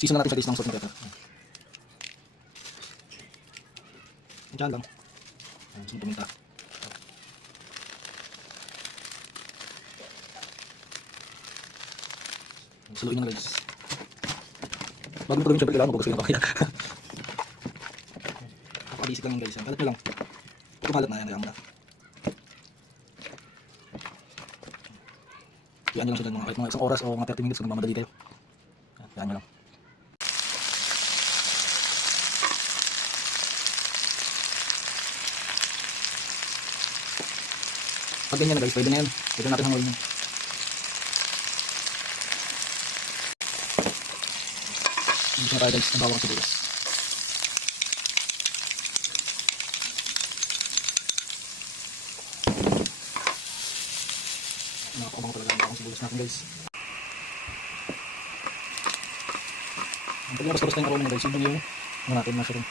Season na natin sa taste ng salt and pepper. Diyan lang. Ayan, sunod tuminta. Saluin nyo na guys. Bago mo siyempre kailangan mabagusin na pakaya. Napaka-basic lang yun guys. Kalat nyo lang. Ito kalat na yan. Kaya mo na. Yan nyo lang siya kahit mga isang oras o mga 30 minutes kung nagmamadali kayo. Yan nyo lang. Pag ganyan na guys, pwede na yan. Pwede natin hanguin yan. Hindi na tayo guys, ang bawang sibuyas. Nakakabango talaga ang bawang sibuyas natin guys. Ang pag basta-basta yung aroma na guys, yun yung natin mushroom.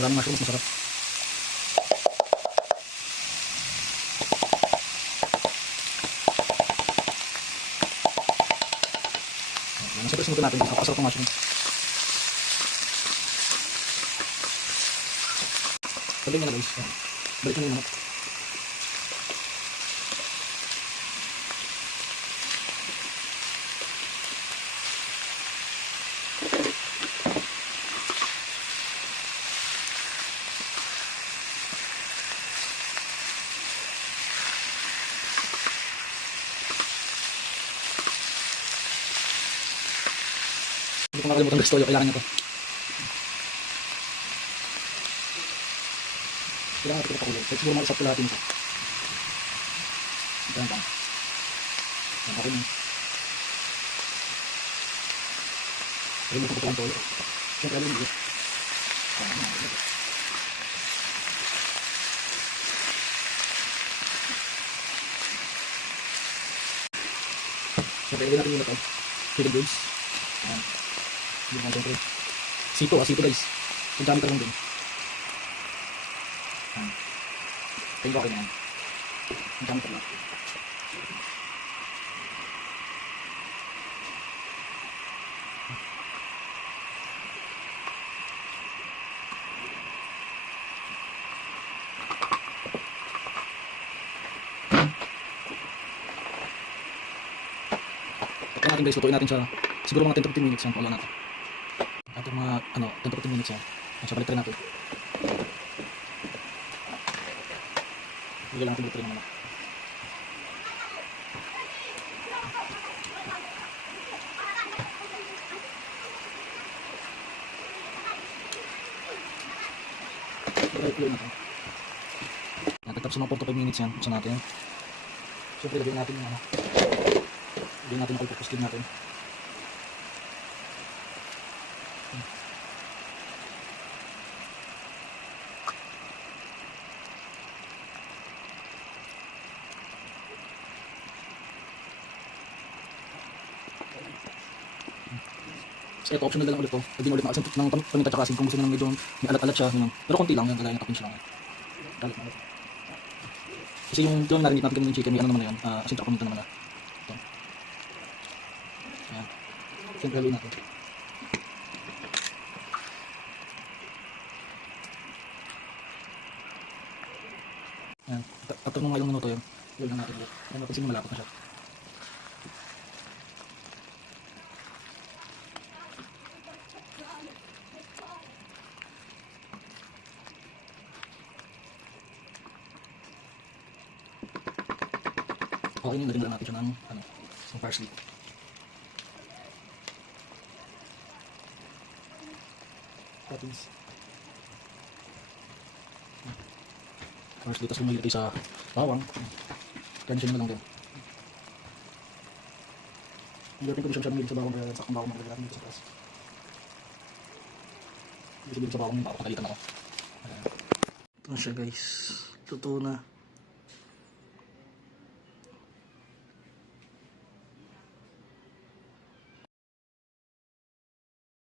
Maraming mushroom, mas masarap. Siyempre sinuto natin, napakasarap ng mushroom. Sabihin nyo na guys, balik nyo na yung manok. Hindi ko makalimutan guys, toyo, kailangan nyo to. Kailangan natin ito pakulog. Kahit siguro mag-isap ko lahat yun ito. Ito lang. Yan ako yun. Kaya mo ko ang toyo. Siyempre alam yun. Siyempre ilagay natin yun ito. Chili goods. Ayan. Hindi naman siyempre. Sito guys. Kung dami ka lang din. Ayan. Tingin okay na yan. Kung dami ka lang. Ito natin guys, lutuin natin siya. Siguro mga 10 to 15 minutes yan. Paulo natin. After mga 10 to 15 minutes yan. At siya balik rin natin. Bigyan lang natin balik rin naman. Balik natin. Natagtap sa mga 4 to 5 minutes yan. Buksan natin. Siyempre lagyan natin yung lagyan natin yung all-purpose cube natin. So ito, optional na lang ulit to. Pwede ulit makasin ng paminta tsaka asin kung gusto nyo medyo may alat-alat siya. Yun. Pero konti lang yan, kagaya ng tapin siya lang. Dalit na ulit. Kasi yung narinig natin kanina yung chicken, may ano naman na yun. Asin tsaka paminta naman na. Ito. Ayan. Siyempre haluin natin. Ayan. After mga ilang minuto yun, haluin lang natin ulit. Ayan natin sino malapot na siya. Okay, nilagyan lang natin siya ng parsley. Toppings. Parsley, tapos lumagay tayo sa bawang. Tension na lang din. Hindi natin kondisyon siya lumagay sa bawang kaya sakang bawang makalagay natin dito sa taas. Hindi sa bawang yung bawang, pagalitan ako. Ito na siya guys. Totoo na.